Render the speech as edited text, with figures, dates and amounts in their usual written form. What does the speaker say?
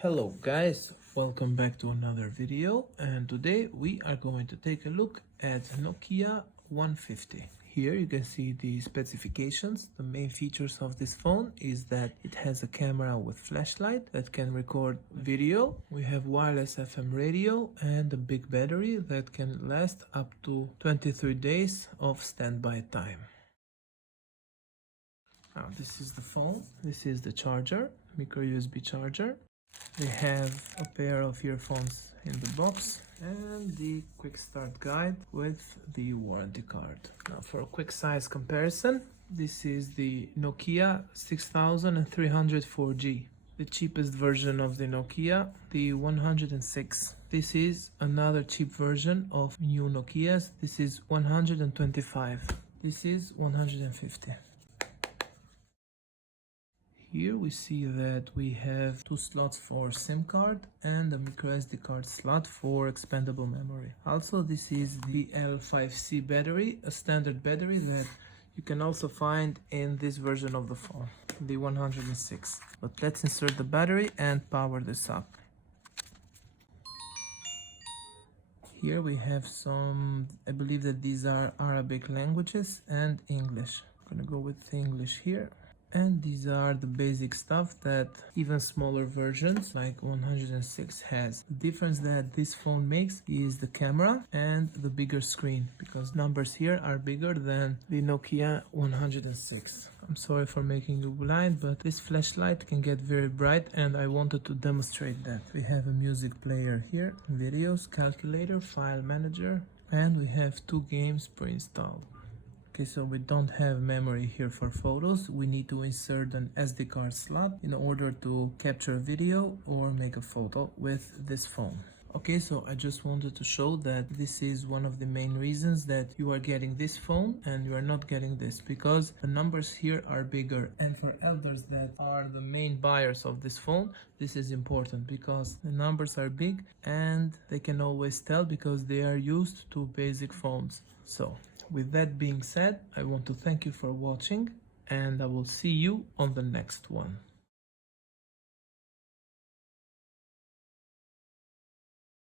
Hello guys, welcome back to another video, and today we are going to take a look at Nokia 150. Here you can see the specifications. The main features of this phone is that it has a camera with flashlight that can record video. We have wireless FM radio and a big battery that can last up to 23 days of standby time. Now this is the phone, this is the charger, micro USB charger. We have a pair of earphones in the box and the quick start guide with the warranty card. Now for a quick size comparison, this is the Nokia 6304G, the cheapest version of the Nokia, the 106. This is another cheap version of new Nokias. This is 125. This is 150. Here we see that we have two slots for SIM card and a micro SD card slot for expandable memory. Also, this is the L5C battery, a standard battery that you can also find in this version of the phone, the 106. But let's insert the battery and power this up. Here we have some, I believe that these are Arabic languages and English. I'm gonna go with English here. And these are the basic stuff that even smaller versions like 106 has. The difference that this phone makes is the camera and the bigger screen, because numbers here are bigger than the Nokia 106. I'm sorry for making you blind, but this flashlight can get very bright and I wanted to demonstrate that. We have a music player here, videos, calculator, file manager, and we have 2 games pre-installed. Okay, so we don't have memory here for photos. We need to insert an SD card slot in order to capture a video or make a photo with this phone. Okay, so I just wanted to show that this is one of the main reasons that you are getting this phone and you are not getting this, because the numbers here are bigger. And for elders that are the main buyers of this phone, this is important because the numbers are big and they can always tell because they are used to basic phones. So with that being said, I want to thank you for watching and I will see you on the next one.